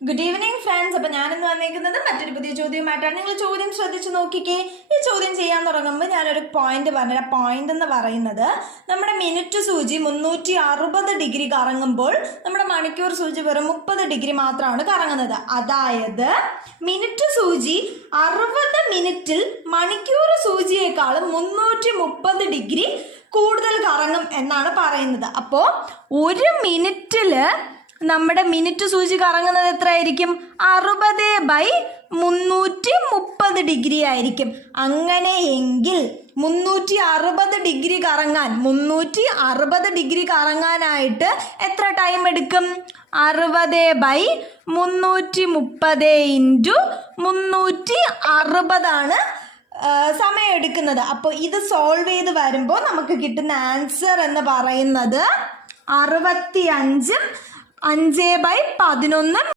Good evening friends. അപ്പൊ ഞാനിന്ന് വന്നേക്കുന്നത് മറ്റൊരു പുതിയ ചോദ്യവുമായിട്ടാണ്. നിങ്ങൾ ചോദ്യം ശ്രദ്ധിച്ച് നോക്കിക്കേ. ഈ ചോദ്യം ചെയ്യാൻ തുടങ്ങുമ്പോൾ ഞാനൊരു പോയിന്റ് പറഞ്ഞുതരാം. പോയിന്റ് എന്ന് പറയുന്നത്, നമ്മുടെ മിനിറ്റ് സൂചി 360 ഡിഗ്രി കറങ്ങുമ്പോൾ നമ്മുടെ മണിക്കൂർ സൂചി വെറും 30 ഡിഗ്രി മാത്രമാണ് കറങ്ങുന്നത്. അതായത് മിനിറ്റ് സൂചി 60 മിനിറ്റിൽ മണിക്കൂർ സൂചിയേക്കാളും 330 ഡിഗ്രി കൂടുതൽ കറങ്ങും എന്നാണ് പറയുന്നത്. അപ്പോൾ ഒരു മിനിറ്റില് നമ്മുടെ മിനിറ്റ് സൂചി കറങ്ങുന്നത് എത്രയായിരിക്കും? 60/330 ഡിഗ്രി ആയിരിക്കും. അങ്ങനെയെങ്കിൽ 360 ഡിഗ്രി കറങ്ങാൻ 360 ഡിഗ്രി കറങ്ങാനായിട്ട് എത്ര ടൈം എടുക്കും? 60/330 ഇൻറ്റു 360 സമയം എടുക്കുന്നത്. അപ്പോൾ ഇത് സോൾവ് ചെയ്ത് വരുമ്പോൾ നമുക്ക് കിട്ടുന്ന ആൻസർ എന്ന് പറയുന്നത് 65 5/11